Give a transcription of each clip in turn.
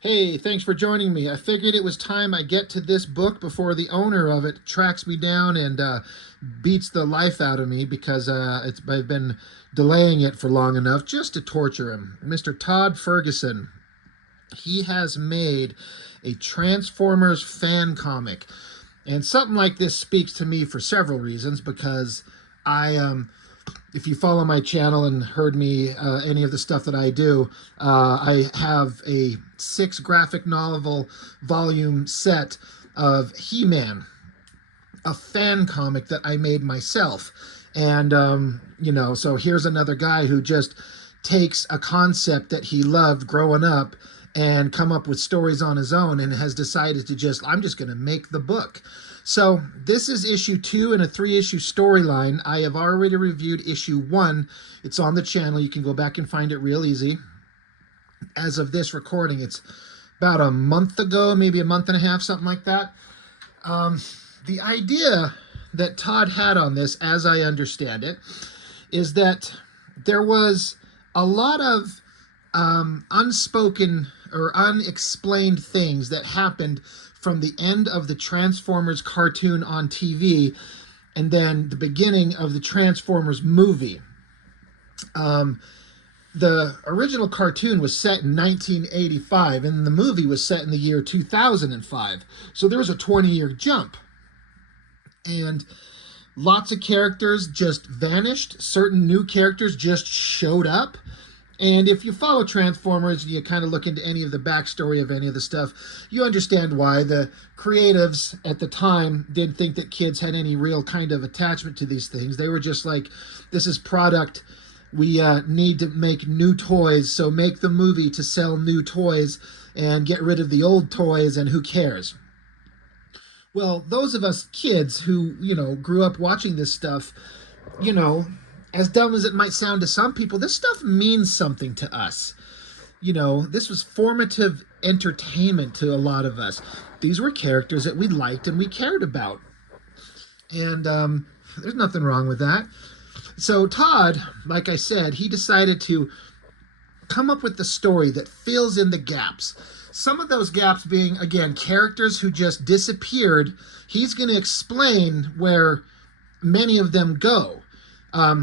Hey, thanks for joining me. I figured it was time I get to this book before the owner of it tracks me down and beats the life out of me because I've been delaying it for long enough just to torture him. Mr. Todd Ferguson. He has made a Transformers fan comic. And something like this speaks to me for several reasons because if you follow my channel and heard me any of the stuff that I do, I have a 6 graphic novel volume set of He-Man, a fan comic that I made myself. And, so here's another guy who just takes a concept that he loved growing up and come up with stories on his own and has decided to I'm just going to make the book. So this is issue 2 in a 3-issue storyline. I have already reviewed issue 1. It's on the channel. You can go back and find it real easy. As of this recording, it's about a month ago, maybe a month and a half, something like that. The idea that Todd had on this, as I understand it, is that there was a lot of unspoken or unexplained things that happened from the end of the Transformers cartoon on TV and then the beginning of the Transformers movie. The original cartoon was set in 1985 and the movie was set in the year 2005. So there was a 20-year jump. And lots of characters just vanished. Certain new characters just showed up. And if you follow Transformers and you kind of look into any of the backstory of any of the stuff, you understand why the creatives at the time didn't think that kids had any real kind of attachment to these things. They were just like, this is product. We need to make new toys, so make the movie to sell new toys and get rid of the old toys, and who cares? Well, those of us kids who, grew up watching this stuff, as dumb as it might sound to some people, this stuff means something to us. This was formative entertainment to a lot of us. These were characters that we liked and we cared about. And there's nothing wrong with that. So Todd, like I said, he decided to come up with the story that fills in the gaps. Some of those gaps being, again, characters who just disappeared. He's going to explain where many of them go.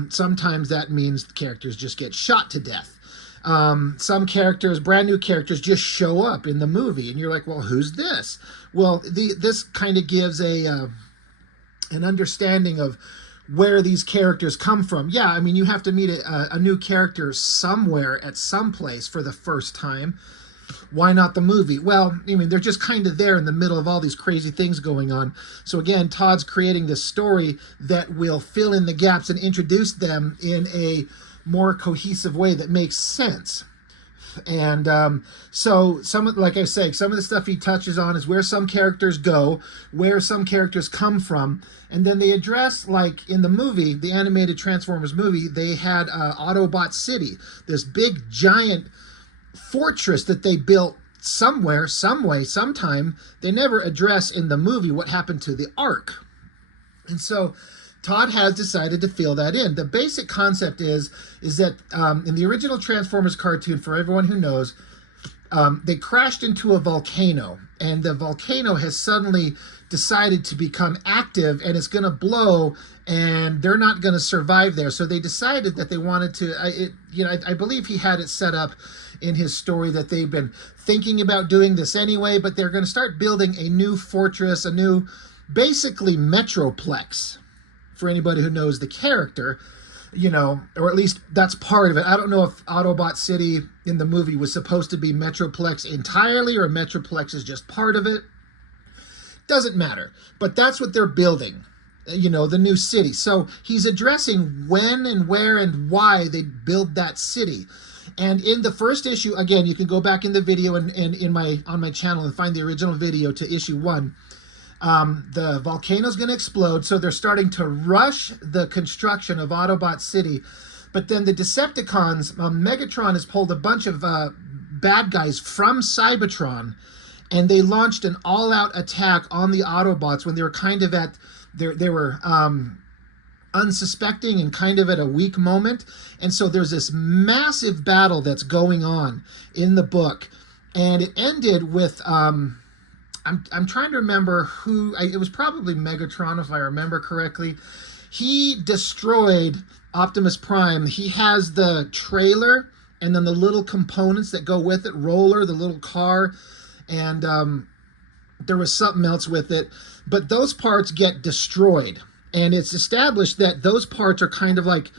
Sometimes that means the characters just get shot to death. Some characters, brand new characters, just show up in the movie, and you're like, well, who's this? Well, this kind of gives an understanding of where these characters come from. Yeah, I mean, you have to meet a new character somewhere at some place for the first time. Why not the movie? Well, I mean, they're just kind of there in the middle of all these crazy things going on. So again, Todd's creating this story that will fill in the gaps and introduce them in a more cohesive way that makes sense. And so like I say, some of the stuff he touches on is where some characters go, where some characters come from, and then they address, like in the movie, the animated Transformers movie, they had Autobot City, this big giant fortress that they built somewhere, some way, sometime. They never address in the movie what happened to the Ark. And so Todd has decided to fill that in. The basic concept is that in the original Transformers cartoon, for everyone who knows, they crashed into a volcano, and the volcano has suddenly decided to become active, and it's going to blow, and they're not going to survive there. So they decided that they wanted to, I believe he had it set up in his story that they've been thinking about doing this anyway, but they're going to start building a new fortress, a new, basically, metroplex, for anybody who knows the character, or at least that's part of it. I don't know if Autobot City in the movie was supposed to be Metroplex entirely or Metroplex is just part of it. Doesn't matter. But that's what they're building, the new city. So he's addressing when and where and why they build that city. And in the first issue, again, you can go back in the video and on my channel and find the original video to issue 1. The volcano's going to explode, so they're starting to rush the construction of Autobot City. But then the Decepticons, Megatron has pulled a bunch of bad guys from Cybertron, and they launched an all-out attack on the Autobots when they were kind of they were unsuspecting and kind of at a weak moment. And so there's this massive battle that's going on in the book. And it ended with I'm trying to remember who. It was probably Megatron, if I remember correctly. He destroyed Optimus Prime. He has the trailer and then the little components that go with it, roller, the little car, and there was something else with it. But those parts get destroyed. And it's established that those parts are kind of like,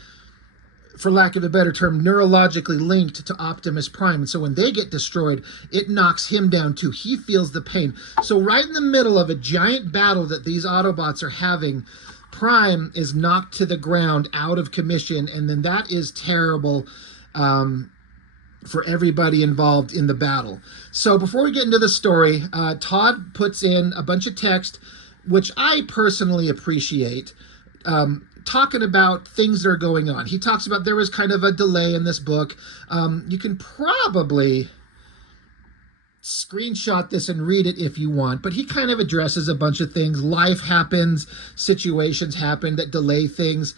for lack of a better term, neurologically linked to Optimus Prime. And so when they get destroyed, it knocks him down too. He feels the pain. So right in the middle of a giant battle that these Autobots are having, Prime is knocked to the ground, out of commission, and then that is terrible for everybody involved in the battle. So before we get into the story, Todd puts in a bunch of text, which I personally appreciate, talking about things that are going on. He talks about there was kind of a delay in this book. You can probably screenshot this and read it if you want, but he kind of addresses a bunch of things. Life happens, situations happen that delay things.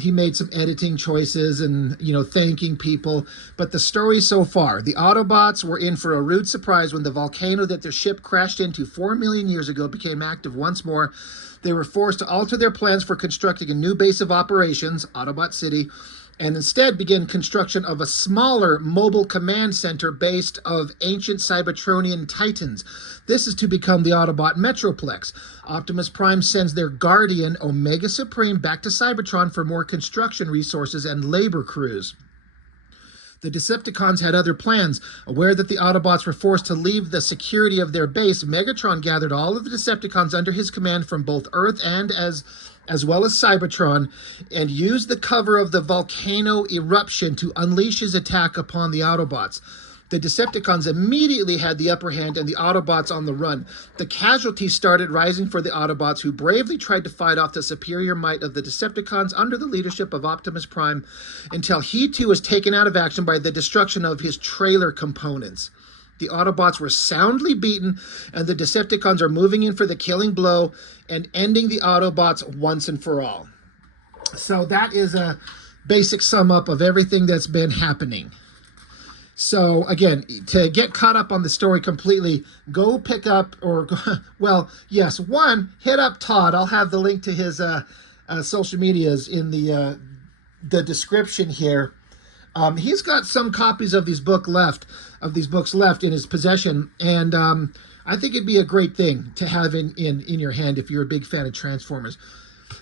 He made some editing choices and, thanking people. But the story so far, the Autobots were in for a rude surprise when the volcano that their ship crashed into 4 million years ago became active once more. They were forced to alter their plans for constructing a new base of operations, Autobot City, and instead begin construction of a smaller mobile command center based of ancient Cybertronian titans. This is to become the Autobot Metroplex. Optimus Prime sends their guardian, Omega Supreme, back to Cybertron for more construction resources and labor crews. The Decepticons had other plans. Aware that the Autobots were forced to leave the security of their base, Megatron gathered all of the Decepticons under his command from both Earth and as well as Cybertron, and used the cover of the volcano eruption to unleash his attack upon the Autobots. The Decepticons immediately had the upper hand and the Autobots on the run. The casualties started rising for the Autobots, who bravely tried to fight off the superior might of the Decepticons under the leadership of Optimus Prime, until he too was taken out of action by the destruction of his trailer components. The Autobots were soundly beaten, and the Decepticons are moving in for the killing blow and ending the Autobots once and for all. So that is a basic sum up of everything that's been happening. So again, to get caught up on the story completely, go pick up, well, yes, one, hit up Todd. I'll have the link to his social medias in the description here. He's got some copies of these books left in his possession, and I think it'd be a great thing to have in your hand if you're a big fan of Transformers.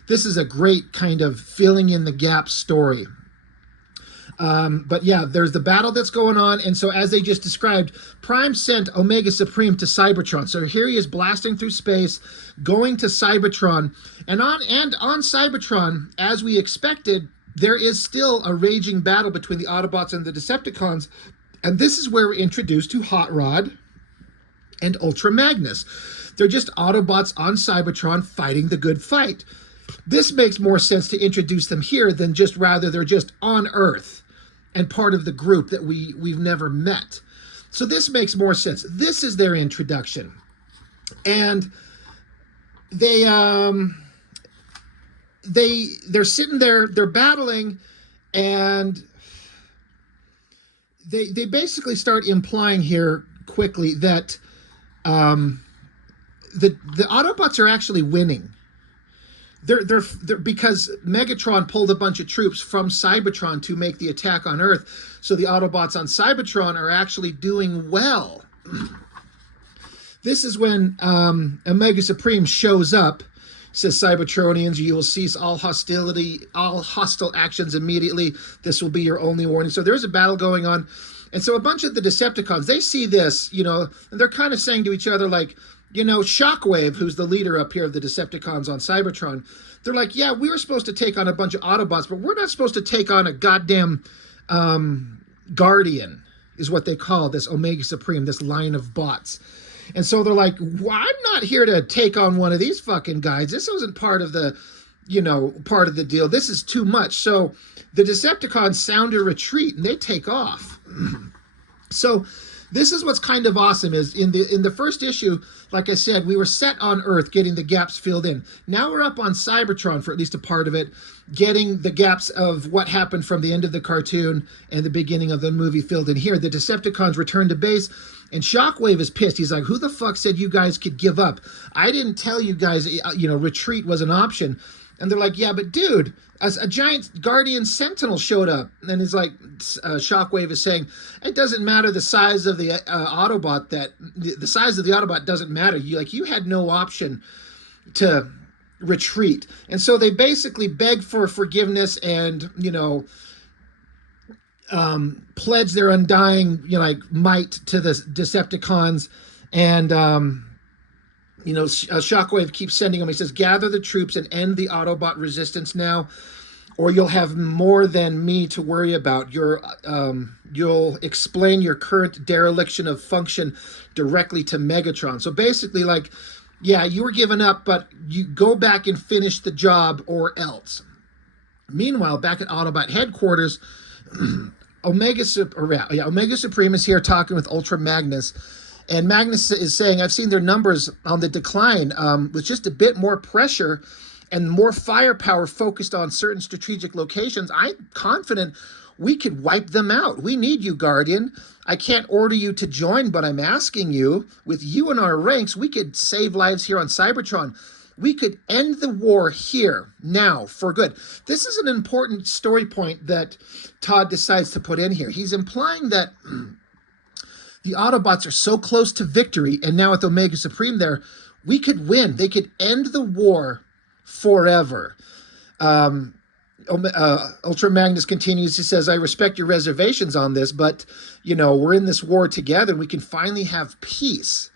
This is a great kind of filling in the gap story. But yeah, there's the battle that's going on, and so as they just described, Prime sent Omega Supreme to Cybertron. So here he is blasting through space, going to Cybertron, and on Cybertron, as we expected, there is still a raging battle between the Autobots and the Decepticons, and this is where we're introduced to Hot Rod and Ultra Magnus. They're just Autobots on Cybertron fighting the good fight. This makes more sense to introduce them here than they're just on Earth and part of the group that we've never met. So this makes more sense. This is their introduction. And they're sitting there, they're battling, and they basically start implying here quickly that the Autobots are actually winning. They're because Megatron pulled a bunch of troops from Cybertron to make the attack on Earth, so the Autobots on Cybertron are actually doing well. This is when Omega Supreme shows up, says, Cybertronians, you will cease all hostile actions immediately. This will be your only warning. So there's a battle going on. And so a bunch of the Decepticons, they see this, and they're kind of saying to each other, like, Shockwave, who's the leader up here of the Decepticons on Cybertron, they're like, yeah, we were supposed to take on a bunch of Autobots, but we're not supposed to take on a goddamn Guardian, is what they call this Omega Supreme, this line of bots. And so they're like, well, I'm not here to take on one of these fucking guys. This wasn't part of the deal. This is too much. So the Decepticons sound a retreat, and they take off. So this is what's kind of awesome is in the first issue, like I said, we were set on Earth getting the gaps filled in. Now we're up on Cybertron for at least a part of it, getting the gaps of what happened from the end of the cartoon and the beginning of the movie filled in here. The Decepticons return to base, and Shockwave is pissed. He's like, who the fuck said you guys could give up? I didn't tell you guys, retreat was an option. And they're like, yeah, but dude, a giant Guardian Sentinel showed up. And it's like, Shockwave is saying, it doesn't matter the size of the Autobot, the size of the Autobot doesn't matter. You had no option to retreat. And so they basically beg for forgiveness and, pledge their undying, might to the Decepticons. And, Shockwave keeps sending them. He says, gather the troops and end the Autobot resistance now, or you'll have more than me to worry about. You'll explain your current dereliction of function directly to Megatron. So basically, you were giving up, but you go back and finish the job or else. Meanwhile, back at Autobot headquarters, Omega Supreme is here talking with Ultra Magnus. And Magnus is saying, I've seen their numbers on the decline with just a bit more pressure and more firepower focused on certain strategic locations. I'm confident we could wipe them out. We need you, Guardian. I can't order you to join, but I'm asking you, with you in our ranks, we could save lives here on Cybertron. We could end the war here, now, for good. This is an important story point that Todd decides to put in here. He's implying that the Autobots are so close to victory, and now with Omega Supreme there, we could win. They could end the war forever. Ultra Magnus continues. He says, I respect your reservations on this, but, we're in this war together, and we can finally have peace.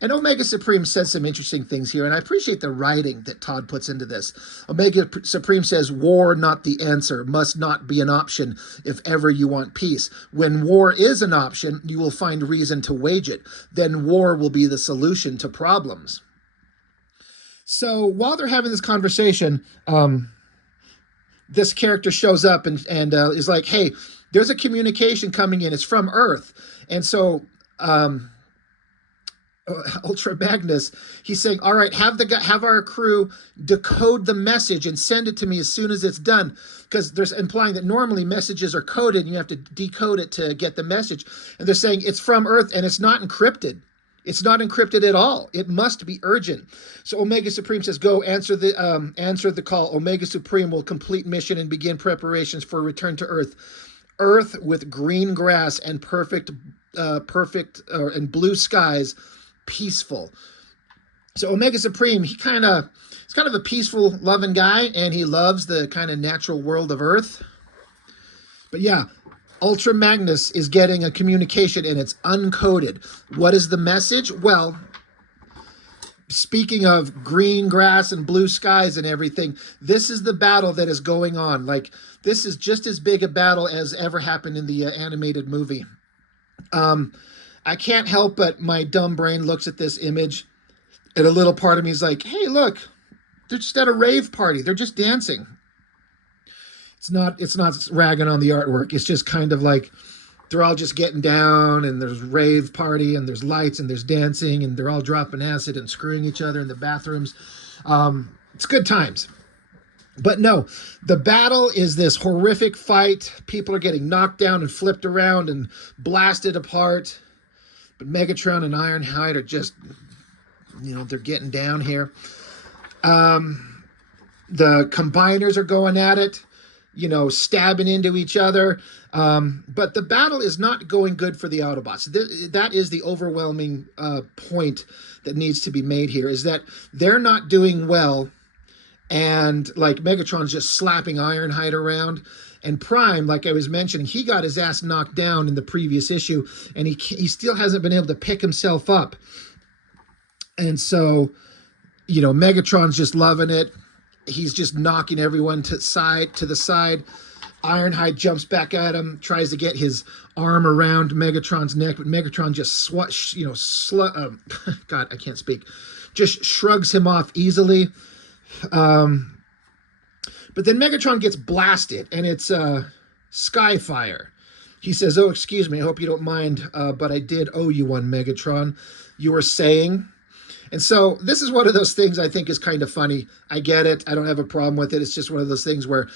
And Omega Supreme says some interesting things here, and I appreciate the writing that Todd puts into this. Omega Supreme says, war not the answer, must not be an option if ever you want peace. When war is an option, you will find reason to wage it. Then war will be the solution to problems. So while they're having this conversation, this character shows up and is like, hey, there's a communication coming in. It's from Earth. And so Ultra Magnus, he's saying, all right, have our crew decode the message and send it to me as soon as it's done, because there's implying that normally messages are coded and you have to decode it to get the message. And they're saying it's from Earth and it's not encrypted. It's not encrypted at all. It must be urgent. So Omega Supreme says, go answer the call. Omega Supreme will complete mission and begin preparations for return to Earth. Earth with green grass and perfect and blue skies, peaceful. So Omega Supreme, he's kind of a peaceful, loving guy, and he loves the kind of natural world of Earth. But yeah, Ultra Magnus is getting a communication, and it's uncoded. What is the message? Well, speaking of green grass and blue skies and everything, this is the battle that is going on. This is just as big a battle as ever happened in the animated movie. I can't help but my dumb brain looks at this image, and a little part of me is like, hey, look, they're just at a rave party. They're just dancing. It's not ragging on the artwork. It's just kind of like they're all just getting down, and there's rave party, and there's lights, and there's dancing, and they're all dropping acid and screwing each other in the bathrooms. It's good times. But no, the battle is this horrific fight. People are getting knocked down and flipped around and blasted apart. But Megatron and Ironhide are just, they're getting down here. The combiners are going at it, stabbing into each other. But the battle is not going good for the Autobots. That is the overwhelming point that needs to be made here, is that they're not doing well. And Megatron's just slapping Ironhide around. And Prime, like I was mentioning, he got his ass knocked down in the previous issue, and he still hasn't been able to pick himself up. And so, Megatron's just loving it. He's just knocking everyone to the side. Ironhide jumps back at him, tries to get his arm around Megatron's neck, but Megatron just God, I can't speak. Just shrugs him off easily. But then Megatron gets blasted, and it's Skyfire. He says, "Oh, excuse me. I hope you don't mind, but I did owe you one, Megatron. You were saying." And so this is one of those things I think is kind of funny. I get it. I don't have a problem with it. It's just one of those things where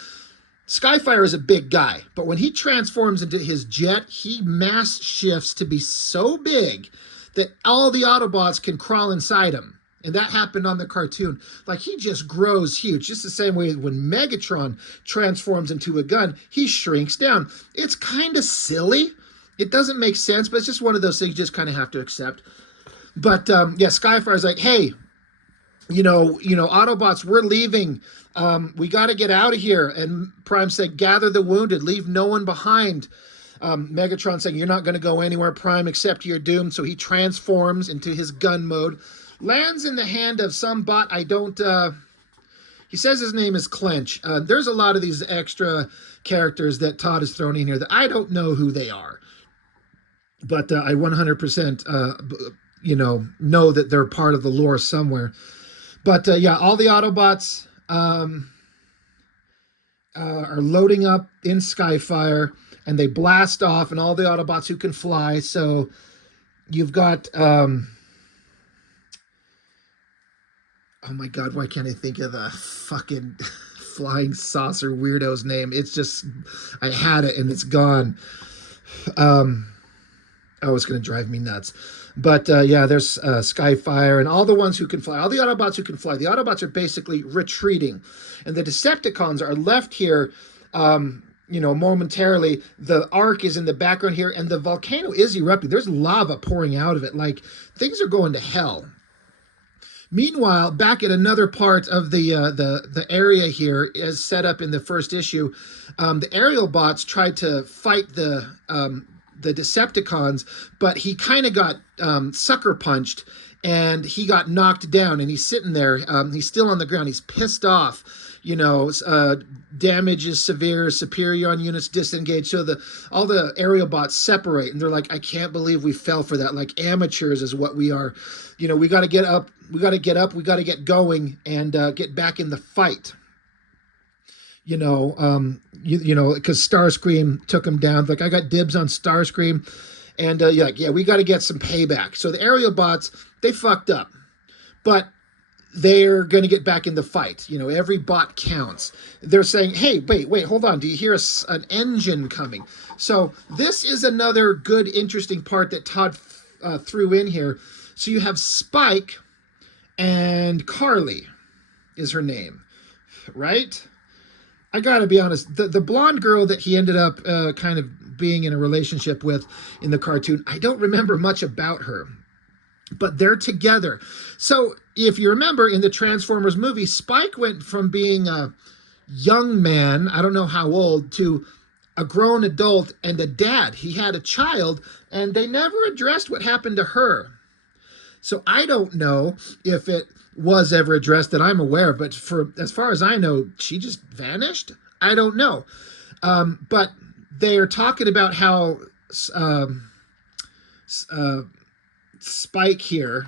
Skyfire is a big guy, but when he transforms into his jet, he mass shifts to be so big that all the Autobots can crawl inside him. And that happened on the cartoon. Like, he just grows huge. Just the same way when Megatron transforms into a gun, he shrinks down. It's kind of silly. It doesn't make sense, but it's just one of those things you just kind of have to accept. But yeah, Skyfire's like, hey, Autobots, we're leaving. We got to get out of here. And Prime said, gather the wounded, leave no one behind. Megatron saying, you're not going to go anywhere, Prime, except you're doomed. So he transforms into his gun mode, lands in the hand of some bot. He says his name is Clench. There's a lot of these extra characters that Todd has thrown in here that I don't know who they are. But I 100%, know that they're part of the lore somewhere. But yeah, all the Autobots are loading up in Skyfire, and they blast off, and all the Autobots who can fly. So you've got, oh my God, why can't I think of the fucking flying saucer weirdo's name? It's just, I had it and it's gone. It's going to drive me nuts. But yeah, there's Skyfire and all the ones who can fly, all the Autobots who can fly. The Autobots are basically retreating, and the Decepticons are left here, momentarily. The Ark is in the background here, and the volcano is erupting. There's lava pouring out of it. Like, things are going to hell. Meanwhile, back at another part of the area here, as set up in the first issue, the aerial bots tried to fight the Decepticons, but he kind of got sucker punched, and he got knocked down, and he's sitting there. He's still on the ground. He's pissed off. Damage is severe. Superion units disengage. So all the aerial bots separate, and they're like, I can't believe we fell for that. Like, amateurs is what we are. We got to get up. We got to get up. We got to get going and get back in the fight. Because Starscream took him down. Like, I got dibs on Starscream, and we got to get some payback. So the aerial bots, they fucked up, but they're going to get back in the fight. Every bot counts. They're saying, hey, wait, hold on. Do you hear an engine coming? So this is another good, interesting part that Todd threw in here. So you have Spike and Carly is her name, right? I gotta be honest, the blonde girl that he ended up kind of being in a relationship with in the cartoon, I don't remember much about her, but they're together. So if you remember in the Transformers movie, Spike went from being a young man, I don't know how old, to a grown adult and a dad. He had a child, and they never addressed what happened to her. So I don't know if it was ever addressed that I'm aware of, but as far as I know, she just vanished. I don't know. But they are talking about how Spike here,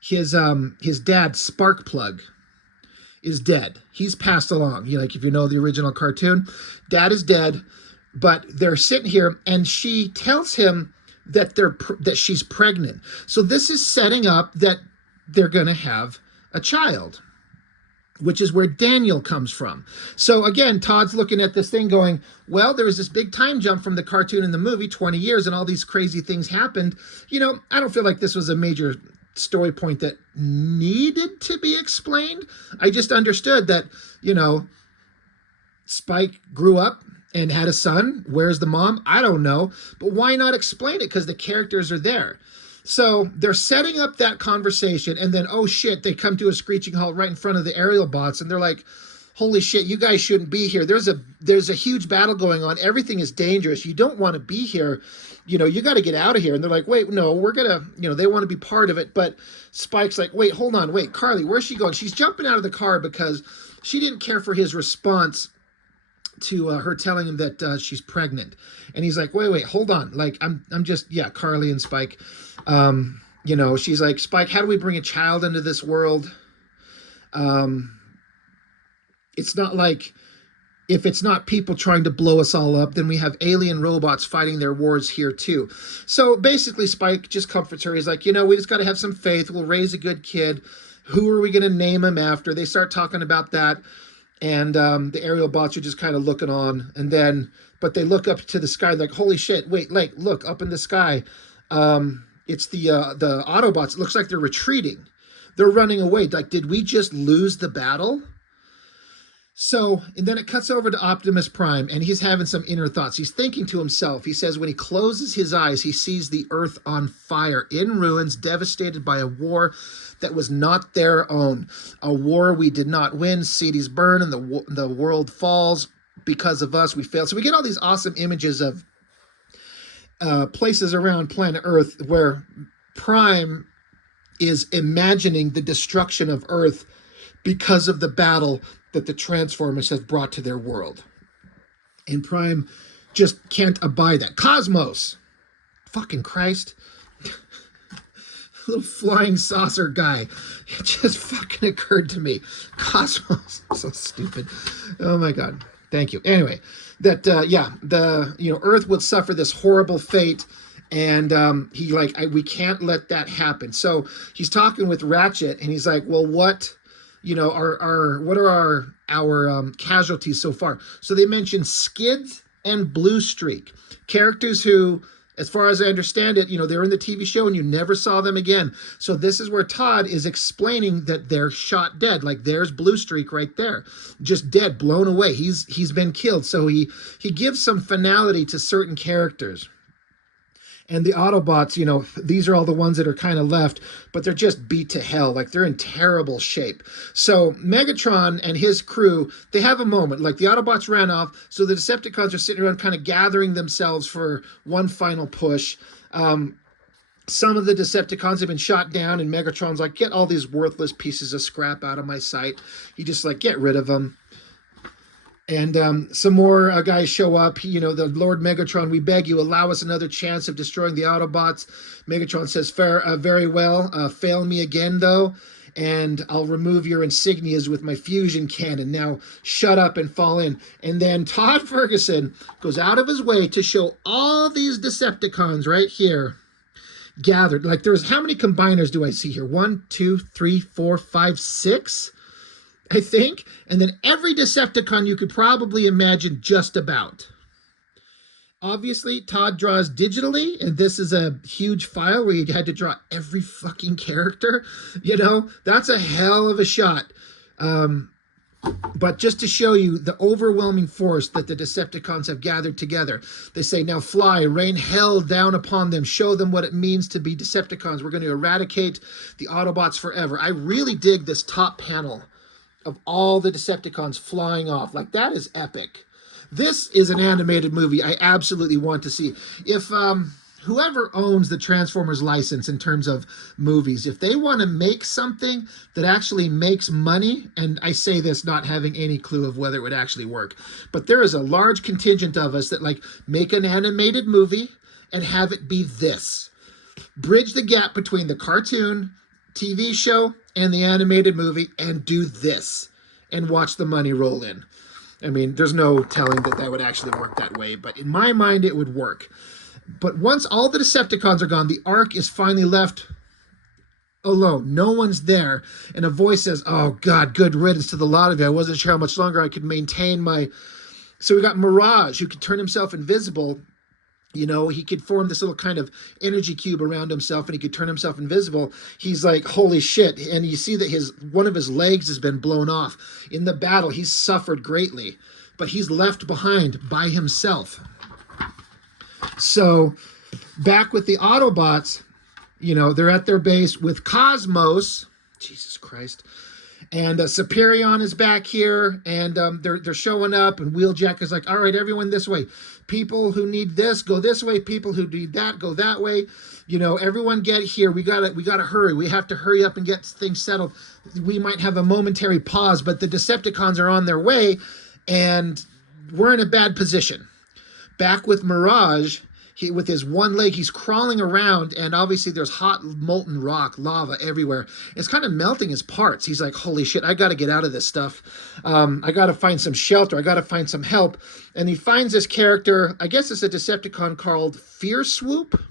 his dad, Sparkplug, is dead. He's passed along. If you know the original cartoon, dad is dead, but they're sitting here, and she tells him that she's pregnant. So this is setting up that they're going to have a child, which is where Daniel comes from. So again, Todd's looking at this thing going, well, there was this big time jump from the cartoon and the movie, 20 years, and all these crazy things happened. I don't feel like this was a major story point that needed to be explained. I just understood that, Spike grew up and had a son. Where's the mom? I don't know. But why not explain it? Because the characters are there. So they're setting up that conversation, and then, oh shit, they come to a screeching halt right in front of the aerial bots, and they're like, holy shit, you guys shouldn't be here. There's a huge battle going on. Everything is dangerous. You don't want to be here. You got to get out of here. And they're like, wait, no, we're going to, they want to be part of it. But Spike's like, wait, hold on. Wait, Carly, where's she going? She's jumping out of the car because she didn't care for his response to her telling him that she's pregnant. And he's like, wait, hold on. Like, I'm just, Carly and Spike, she's like, Spike, how do we bring a child into this world? It's not like if it's not people trying to blow us all up, then we have alien robots fighting their wars here too. So basically Spike just comforts her. He's like, you know, we just got to have some faith. We'll raise a good kid. Who are we going to name him after? They start talking about that. And the aerial bots are just kind of looking on. And then, but they look up to the sky like, holy shit, wait, like, look up in the sky. It's the Autobots. It looks like they're retreating. They're running away. Like, did we just lose the battle? So, and then it cuts over to Optimus Prime, and he's having some inner thoughts. He's thinking to himself. He says when he closes his eyes, he sees the Earth on fire, in ruins, devastated by a war that was not their own. A war we did not win. Cities burn, and the world falls because of us. We failed. So we get all these awesome images of places around planet Earth where Prime is imagining the destruction of Earth because of the battle that the Transformers have brought to their world. And Prime just can't abide that. Cosmos! Fucking Christ. Little flying saucer guy. It just fucking occurred to me. Cosmos. So stupid. Oh my God. Thank you. Anyway, that, Earth would suffer this horrible fate. And we can't let that happen. So he's talking with Ratchet, and he's like, well, what... what are our casualties so far? So they mentioned Skids and Blue Streak, characters who, as far as I understand it, they're in the TV show and you never saw them again. So this is where Todd is explaining that they're shot dead. Like there's Blue Streak right there, just dead, blown away. He's been killed. So he gives some finality to certain characters. And the Autobots, these are all the ones that are kind of left, but they're just beat to hell. Like, they're in terrible shape. So Megatron and his crew, they have a moment. Like, the Autobots ran off, so the Decepticons are sitting around kind of gathering themselves for one final push. Some of the Decepticons have been shot down, and Megatron's like, get all these worthless pieces of scrap out of my sight. He just, like, get rid of them. And some more guys show up. The Lord Megatron, we beg you, allow us another chance of destroying the Autobots. Megatron says, very well. Fail me again, though, and I'll remove your insignias with my fusion cannon. Now, shut up and fall in. And then Todd Ferguson goes out of his way to show all these Decepticons right here gathered. Like, there's, how many combiners do I see here? 1, 2, 3, 4, 5, 6? I think. And then every Decepticon you could probably imagine just about. Obviously, Todd draws digitally, and this is a huge file where you had to draw every fucking character. That's a hell of a shot. But just to show you the overwhelming force that the Decepticons have gathered together, they say, now fly, rain hell down upon them, show them what it means to be Decepticons. We're going to eradicate the Autobots forever. I really dig this top panel of all the Decepticons flying off. Like, that is epic. This is an animated movie I absolutely want to see. If whoever owns the Transformers license in terms of movies, if they want to make something that actually makes money, and I say this not having any clue of whether it would actually work, but there is a large contingent of us that make an animated movie and have it be this. Bridge the gap between the cartoon, TV show, and the animated movie, and do this and watch the money roll in. I mean, there's no telling that would actually work that way, but in my mind it would work. But once all the Decepticons are gone, the Ark is finally left alone. No one's there, and a voice says, oh God, good riddance to the lot of you. I wasn't sure how much longer I could maintain my... So we got Mirage, who could turn himself invisible. He could form this little kind of energy cube around himself, and he could turn himself invisible. He's like, holy shit. And you see that one of his legs has been blown off. In the battle, he's suffered greatly, but he's left behind by himself. So back with the Autobots, they're at their base with Cosmos. Jesus Christ. And Superion is back here, and they're showing up, and Wheeljack is like, all right, everyone this way. People who need this, go this way. People who need that, go that way. Everyone get here. We gotta hurry. We have to hurry up and get things settled. We might have a momentary pause, but the Decepticons are on their way, and we're in a bad position. Back with Mirage, with his one leg, he's crawling around, and obviously there's hot molten rock, lava everywhere. It's kind of melting his parts. He's like, holy shit, I got to get out of this stuff. I got to find some shelter. I got to find some help. And he finds this character, I guess it's a Decepticon called Fear Swoop.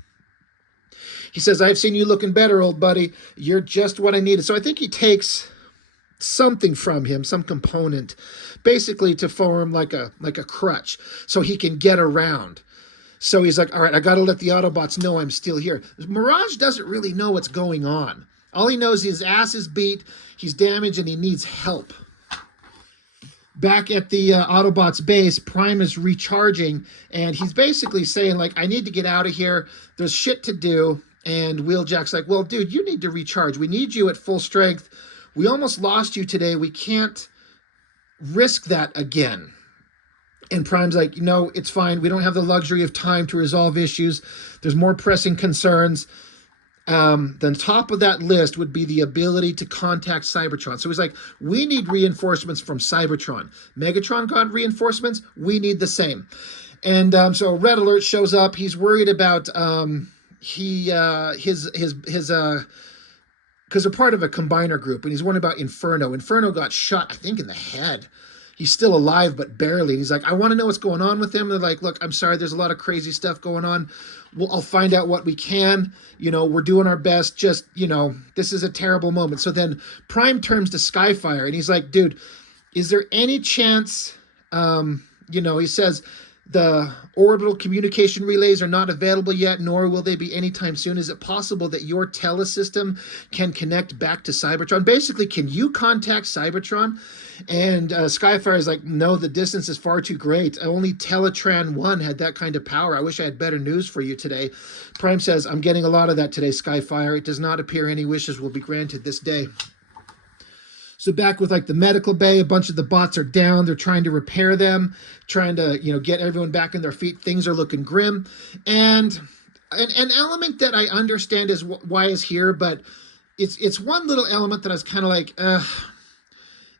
He says, I've seen you looking better, old buddy. You're just what I needed. So I think he takes something from him, some component, basically to form like a crutch so he can get around. So he's like, all right, I got to let the Autobots know I'm still here. Mirage doesn't really know what's going on. All he knows is his ass is beat, he's damaged, and he needs help. Back at the Autobots base, Prime is recharging, and he's basically saying, like, I need to get out of here. There's shit to do. And Wheeljack's like, well, dude, you need to recharge. We need you at full strength. We almost lost you today. We can't risk that again. And Prime's like, no, it's fine. We don't have the luxury of time to resolve issues. There's more pressing concerns. The top of that list would be the ability to contact Cybertron. So he's like, we need reinforcements from Cybertron. Megatron got reinforcements. We need the same. And so Red Alert shows up. He's worried about because they're part of a combiner group, and he's worried about Inferno. Inferno got shot, I think, in the head. He's still alive, but barely. He's like, I want to know what's going on with him. They're like, look, I'm sorry, there's a lot of crazy stuff going on. I'll find out what we can. You know, we're doing our best. Just, you know, this is a terrible moment. So then Prime turns to Skyfire, and he's like, dude, is there any chance, you know, he says, the orbital communication relays are not available yet, nor will they be anytime soon. Is it possible that your telesystem can connect back to Cybertron? Basically, can you contact Cybertron? And Skyfire is like, no, the distance is far too great. Only Teletran 1 had that kind of power. I wish I had better news for you today. Prime says, I'm getting a lot of that today, Skyfire. It does not appear any wishes will be granted this day. So back with like the medical bay, a bunch of the bots are down. They're trying to repair them, trying to, you know, get everyone back on their feet. Things are looking grim. And an element that I understand is why is here, but it's one little element that I was kind of like,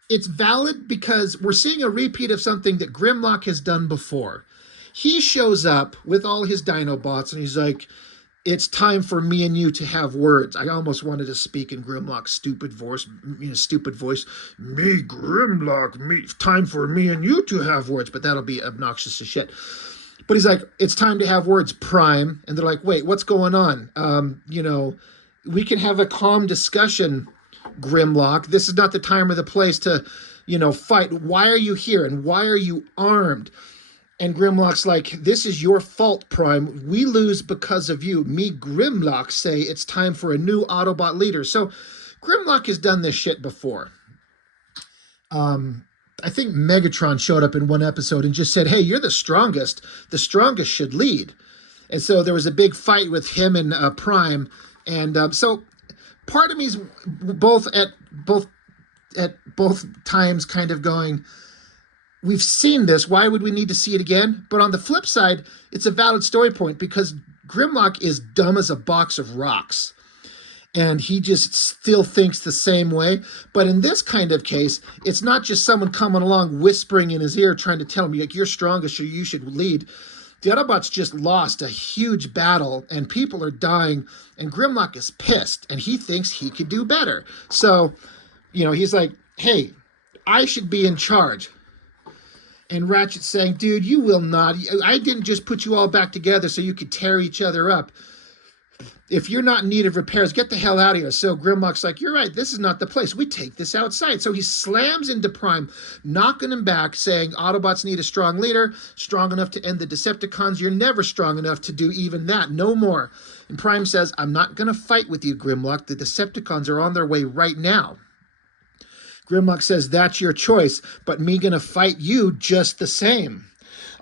it's valid because we're seeing a repeat of something that Grimlock has done before. He shows up with all his Dinobots and he's like, it's time for me and you to have words. I almost wanted to speak in Grimlock's stupid voice. Me, Grimlock, me. Time for me and you to have words. But that'll be obnoxious as shit. But he's like, it's time to have words, Prime. And they're like, wait, what's going on? You know, we can have a calm discussion, Grimlock. This is not the time or the place to, you know, fight. Why are you here? And why are you armed? And Grimlock's like, this is your fault, Prime. We lose because of you. Me, Grimlock, say it's time for a new Autobot leader. So Grimlock has done this shit before. I think Megatron showed up in one episode and just said, hey, you're the strongest. The strongest should lead. And so there was a big fight with him and Prime. And so part of me is both times kind of going, we've seen this. Why would we need to see it again? But on the flip side, it's a valid story point because Grimlock is dumb as a box of rocks. And he just still thinks the same way. But in this kind of case, it's not just someone coming along whispering in his ear trying to tell him, like, you're strongest, so you should lead. The Autobots just lost a huge battle and people are dying. And Grimlock is pissed and he thinks he could do better. So, you know, he's like, hey, I should be in charge. And Ratchet's saying, dude, you will not. I didn't just put you all back together so you could tear each other up. If you're not in need of repairs, get the hell out of here. So Grimlock's like, you're right, this is not the place. We take this outside. So he slams into Prime, knocking him back, saying Autobots need a strong leader, strong enough to end the Decepticons. You're never strong enough to do even that. No more. And Prime says, I'm not going to fight with you, Grimlock. The Decepticons are on their way right now. Grimlock says, that's your choice, but me gonna fight you just the same.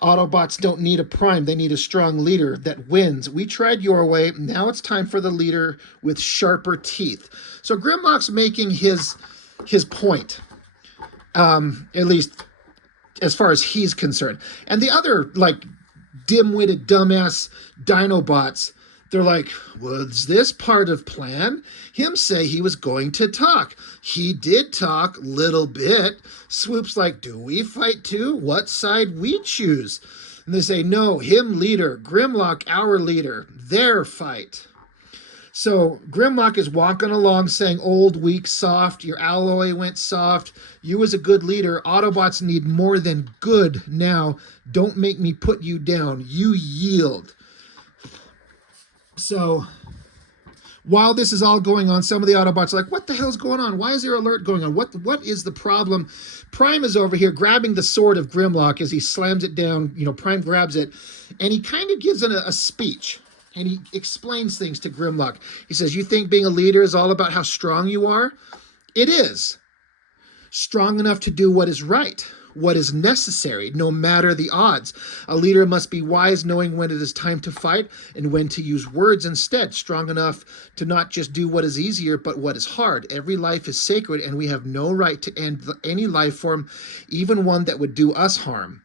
Autobots don't need a Prime, they need a strong leader that wins. We tried your way, now it's time for the leader with sharper teeth. So Grimlock's making his point, at least as far as he's concerned. And the other, like, dim-witted dumbass Dinobots, they're like, was this part of plan? Him say he was going to talk. He did talk, little bit. Swoop's like, do we fight too? What side we choose? And they say, no, him leader, Grimlock our leader, their fight. So Grimlock is walking along saying, old, weak, soft, your alloy went soft. You as a good leader, Autobots need more than good now. Don't make me put you down. You yield. So while this is all going on, some of the Autobots are like, what the hell's going on? Why is there alert going on? What is the problem? Prime is over here grabbing the sword of Grimlock as he slams it down. You know, Prime grabs it, and he kind of gives it a speech. And he explains things to Grimlock. He says, you think being a leader is all about how strong you are? It is. Strong enough to do what is right, what is necessary, no matter the odds. A leader must be wise, knowing when it is time to fight and when to use words instead. Strong enough to not just do what is easier, but what is hard. Every life is sacred, and we have no right to end any life form, even one that would do us harm.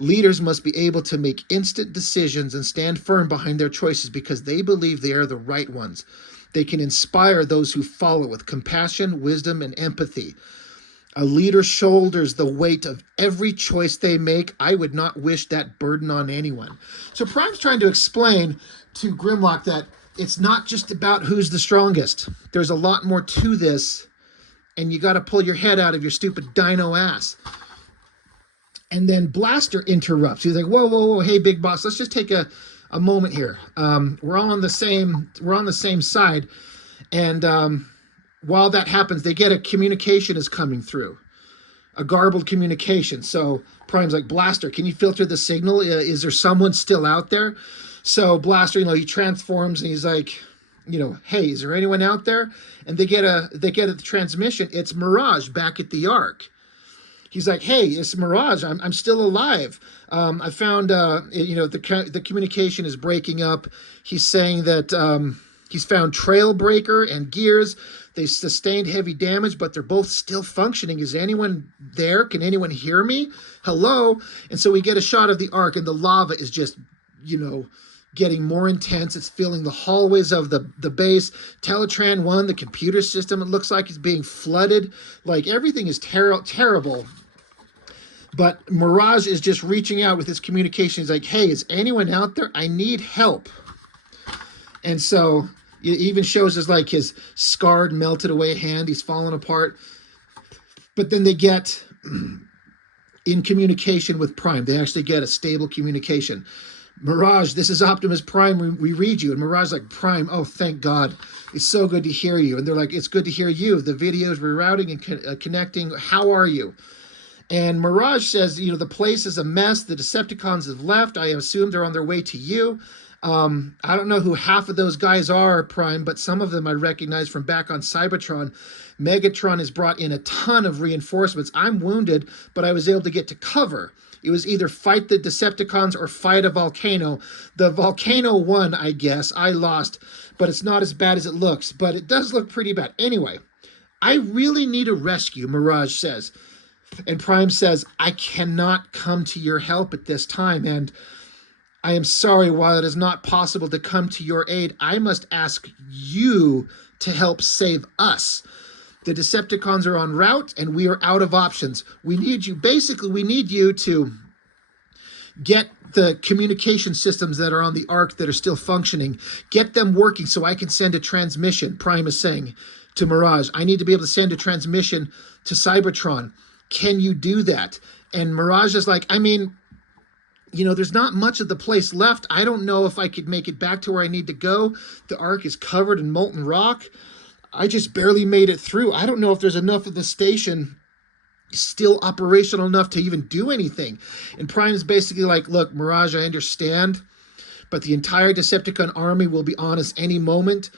Leaders must be able to make instant decisions and stand firm behind their choices because they believe they are the right ones. They can inspire those who follow with compassion, wisdom, and empathy. A leader shoulders the weight of every choice they make. I would not wish that burden on anyone. So Prime's trying to explain to Grimlock that it's not just about who's the strongest. There's a lot more to this, and you got to pull your head out of your stupid dino ass. And then Blaster interrupts. He's like, whoa, whoa, whoa, hey, big boss, let's just take a moment here. We're all on the same side. And while that happens, they get a communication is coming through, a garbled communication. So Prime's like, Blaster, can you filter the signal? Is there someone still out there? So Blaster, he transforms and he's like, hey, is there anyone out there? And they get a transmission. It's Mirage back at the Ark. He's like, hey, it's Mirage. I'm still alive. I found, the communication is breaking up. He's saying that he's found Trailbreaker and Gears. They sustained heavy damage, but they're both still functioning. Is anyone there? Can anyone hear me? Hello? And so we get a shot of the Ark, and the lava is just, getting more intense. It's filling the hallways of the base. Teletran 1, the computer system, it looks like, is being flooded. Like, everything is terrible. But Mirage is just reaching out with his communication. He's like, hey, is anyone out there? I need help. And so it even shows us like his scarred, melted away hand. He's falling apart. But then they get in communication with Prime. They actually get a stable communication. Mirage, this is Optimus Prime. We read you. And Mirage is like, Prime, oh, thank God. It's so good to hear you. And they're like, it's good to hear you. The videos rerouting and connecting. How are you? And Mirage says, the place is a mess. The Decepticons have left. I assume they're on their way to you. I don't know who half of those guys are, Prime, but some of them I recognize from back on Cybertron. Megatron has brought in a ton of reinforcements. I'm wounded, but I was able to get to cover. It was either fight the Decepticons or fight a volcano. The volcano won, I guess. I lost, but it's not as bad as it looks. But it does look pretty bad. Anyway, I really need a rescue, Mirage says. And Prime says, I cannot come to your help at this time. And I am sorry, while it is not possible to come to your aid, I must ask you to help save us. The Decepticons are en route, and we are out of options. We need you. Basically, we need you to get the communication systems that are on the Ark that are still functioning, get them working so I can send a transmission, Prime is saying to Mirage. I need to be able to send a transmission to Cybertron. Can you do that? And Mirage is like, there's not much of the place left. I don't know if I could make it back to where I need to go. The Ark is covered in molten rock. I just barely made it through. I don't know if there's enough of the station still operational enough to even do anything. And Prime is basically like, look, Mirage, I understand, but the entire Decepticon army will be on us any moment.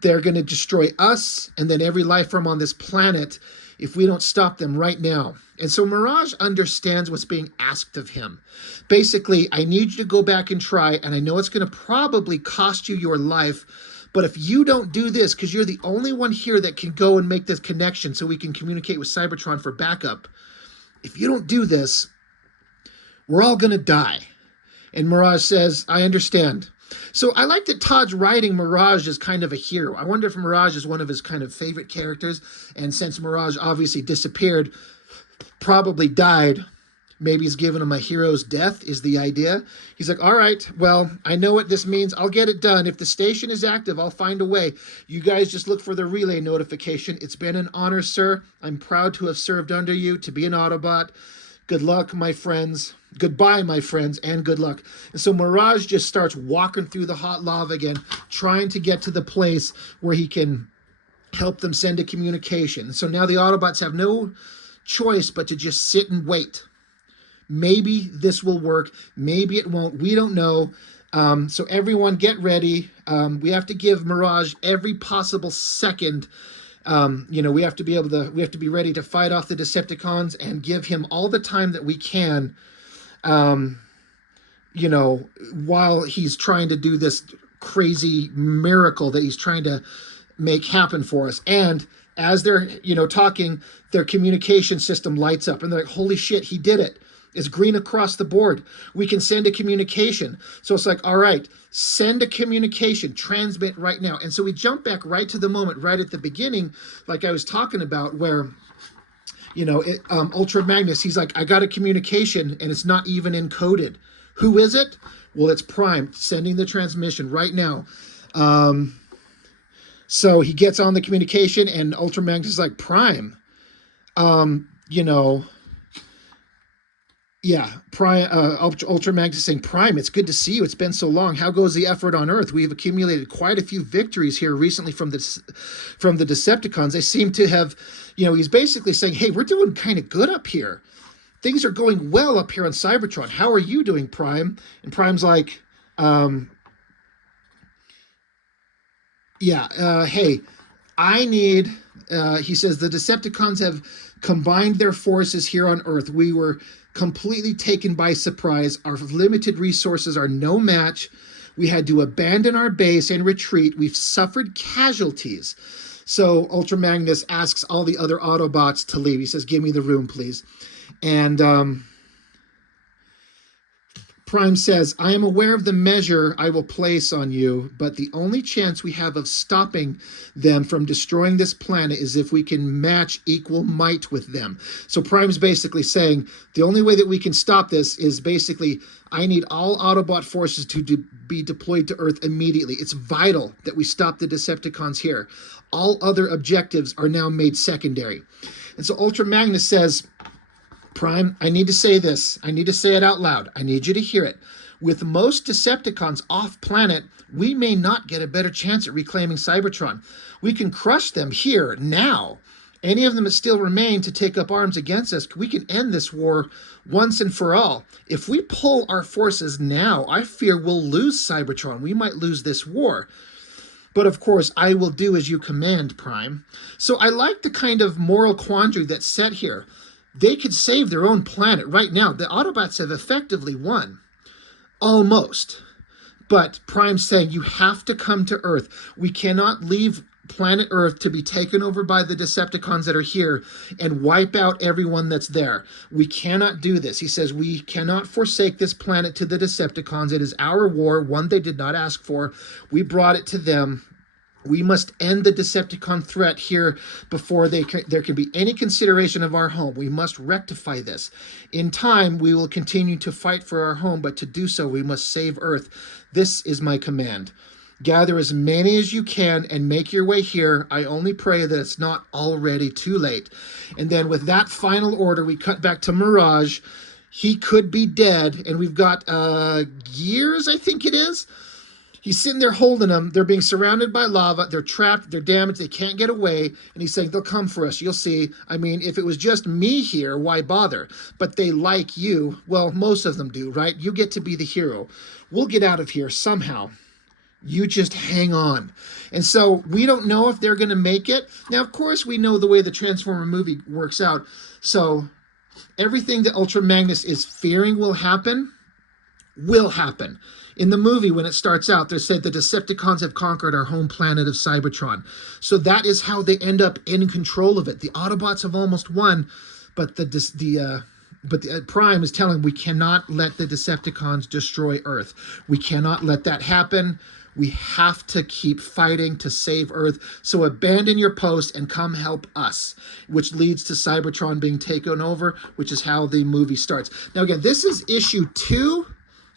They're going to destroy us and then every life form on this planet if we don't stop them right now. And so Mirage understands what's being asked of him. Basically, I need you to go back and try, and I know it's going to probably cost you your life, but if you don't do this, because you're the only one here that can go and make this connection so we can communicate with Cybertron for backup, if you don't do this, we're all going to die. And Mirage says, I understand. So I like that Todd's writing Mirage as kind of a hero. I wonder if Mirage is one of his kind of favorite characters. And since Mirage obviously disappeared, probably died, Maybe he's giving him a hero's death is the idea. He's like, all right, well, I know what this means. I'll get it done. If the station is active, I'll find a way. You guys just look for the relay notification. It's been an honor, sir. I'm proud to have served under you, to be an Autobot. Good luck, my friends. Goodbye, my friends, and good luck. And so Mirage just starts walking through the hot lava again, trying to get to the place where he can help them send a communication. So now the Autobots have no choice but to just sit and wait. Maybe this will work. Maybe it won't. We don't know. So everyone get ready. We have to give Mirage every possible second. We have to be ready to fight off the Decepticons and give him all the time that we can, while he's trying to do this crazy miracle that he's trying to make happen for us. And as they're, talking, their communication system lights up and they're like, holy shit, he did it. It's green across the board. We can send a communication. So it's like, all right, send a communication, transmit right now. And so we jump back right to the moment, right at the beginning, like I was talking about, where, Ultra Magnus, he's like, I got a communication and it's not even encoded. Who is it? Well, it's Prime, sending the transmission right now. So he gets on the communication and Ultra Magnus is like, Prime, Ultra Magnus saying, Prime, it's good to see you. It's been so long. How goes the effort on Earth? We have accumulated quite a few victories here recently from the Decepticons. They seem to have, he's basically saying, hey, we're doing kind of good up here. Things are going well up here on Cybertron. How are you doing, Prime? And Prime's like, hey, I need, he says, the Decepticons have combined their forces here on Earth. We were completely taken by surprise. Our limited resources are no match. We had to abandon our base and retreat. We've suffered casualties. So Ultra Magnus asks all the other Autobots to leave. He says, give me the room, please. And Prime says, I am aware of the measure I will place on you, but the only chance we have of stopping them from destroying this planet is if we can match equal might with them. So Prime's basically saying, the only way that we can stop this is basically, I need all Autobot forces to be deployed to Earth immediately. It's vital that we stop the Decepticons here. All other objectives are now made secondary. And so Ultra Magnus says, Prime, I need to say this. I need to say it out loud. I need you to hear it. With most Decepticons off-planet, we may not get a better chance at reclaiming Cybertron. We can crush them here, now. Any of them that still remain to take up arms against us, we can end this war once and for all. If we pull our forces now, I fear we'll lose Cybertron. We might lose this war. But of course, I will do as you command, Prime. So I like the kind of moral quandary that's set here. They could save their own planet right now. The Autobots have effectively won. Almost. But Prime's saying, you have to come to Earth. We cannot leave planet Earth to be taken over by the Decepticons that are here and wipe out everyone that's there. We cannot do this. He says, we cannot forsake this planet to the Decepticons. It is our war, one they did not ask for. We brought it to them. We must end the Decepticon threat here before there can be any consideration of our home. We must rectify this. In time, we will continue to fight for our home, but to do so, we must save Earth. This is my command. Gather as many as you can and make your way here. I only pray that it's not already too late. And then with that final order, we cut back to Mirage. He could be dead, and we've got years, I think it is. He's sitting there holding them. They're being surrounded by lava. They're trapped. They're damaged. They can't get away. And he's saying, they'll come for us. You'll see. I mean, if it was just me here, why bother? But they like you. Well, most of them do, right? You get to be the hero. We'll get out of here somehow. You just hang on. And so we don't know if they're going to make it. Now, of course, we know the way the Transformer movie works out. So everything that Ultra Magnus is fearing will happen. In the movie, when it starts out, they said the Decepticons have conquered our home planet of Cybertron. So that is how they end up in control of it. The Autobots have almost won, but the Prime is telling them we cannot let the Decepticons destroy Earth. We cannot let that happen. We have to keep fighting to save Earth. So abandon your post and come help us, which leads to Cybertron being taken over, which is how the movie starts. Now, again, this is issue 2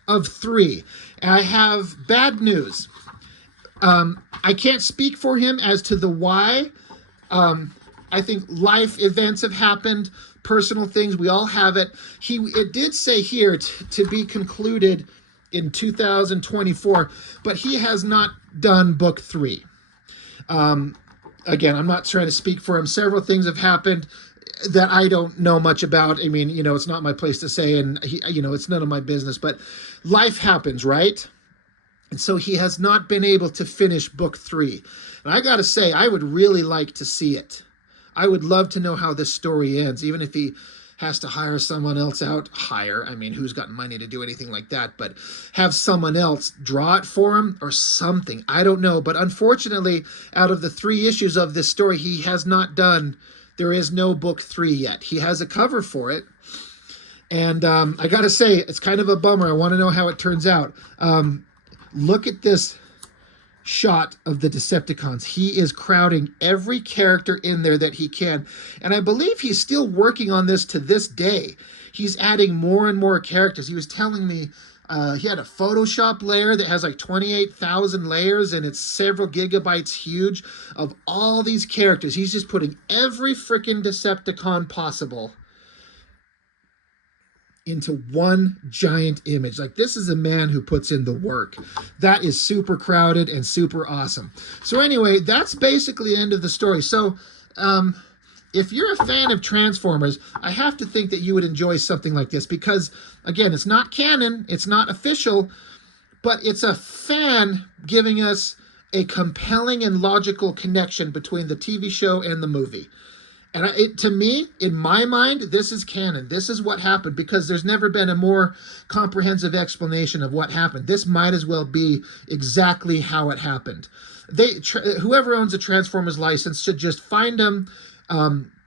of 3. And I have bad news. I can't speak for him as to the why. I think life events have happened, personal things. We all have it. It did say here to be concluded in 2024, but he has not done book 3. Again, I'm not trying to speak for him. Several things have happened that I don't know much about. I mean, it's not my place to say, and it's none of my business, but life happens, right? And so he has not been able to finish book 3. And I got to say, I would really like to see it. I would love to know how this story ends, even if he has to hire someone else out. I mean, who's got money to do anything like that? But have someone else draw it for him or something. I don't know. But unfortunately, out of the 3 issues of this story, he has not done. There is no book 3 yet. He has a cover for it. And I got to say, it's kind of a bummer. I want to know how it turns out. Look at this shot of the Decepticons. He is crowding every character in there that he can. And I believe he's still working on this to this day. He's adding more and more characters. He was telling me he had a Photoshop layer that has like 28,000 layers, and it's several gigabytes huge of all these characters. He's just putting every freaking Decepticon possible into one giant image. Like, this is a man who puts in the work. That is super crowded and super awesome. So anyway, that's basically the end of the story. So if you're a fan of Transformers, I have to think that you would enjoy something like this, because again, it's not canon, it's not official, but it's a fan giving us a compelling and logical connection between the TV show and the movie. And to me, in my mind, this is canon. This is what happened, because there's never been a more comprehensive explanation of what happened. This might as well be exactly how it happened. Whoever owns a Transformers license should just find them,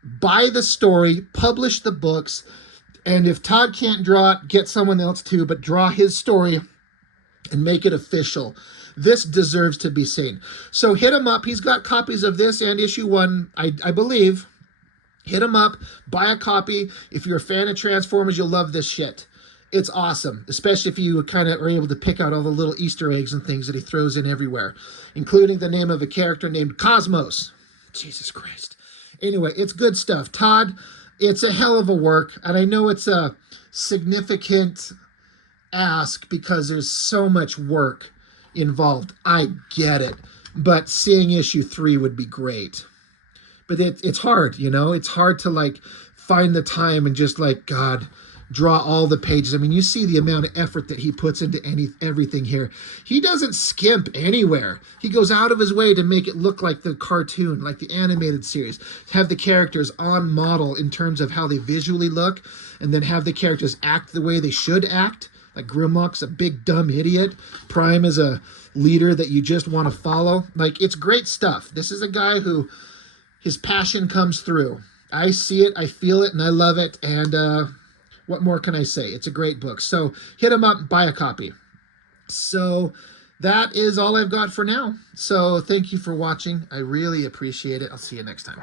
buy the story, publish the books, and if Todd can't draw it, get someone else to, but draw his story and make it official. This deserves to be seen. So hit him up. He's got copies of this and issue 1, I believe. Hit him up, buy a copy. If you're a fan of Transformers, you'll love this shit. It's awesome, especially if you kind of are able to pick out all the little Easter eggs and things that he throws in everywhere, including the name of a character named Cosmos. Jesus Christ. Anyway, it's good stuff. Todd, it's a hell of a work, and I know it's a significant ask because there's so much work involved. I get it, but seeing issue 3 would be great. But it's hard, it's hard to like find the time and just like, God, draw all the pages. I mean, you see the amount of effort that he puts into everything here. He doesn't skimp anywhere. He goes out of his way to make it look like the cartoon, like the animated series, to have the characters on model in terms of how they visually look, and then have the characters act the way they should act. Like Grimlock's a big dumb idiot. Prime is a leader that you just want to follow. Like, it's great stuff. This is a guy who his passion comes through. I see it, I feel it, and I love it. And what more can I say? It's a great book. So hit him up, buy a copy. So that is all I've got for now. So thank you for watching. I really appreciate it. I'll see you next time.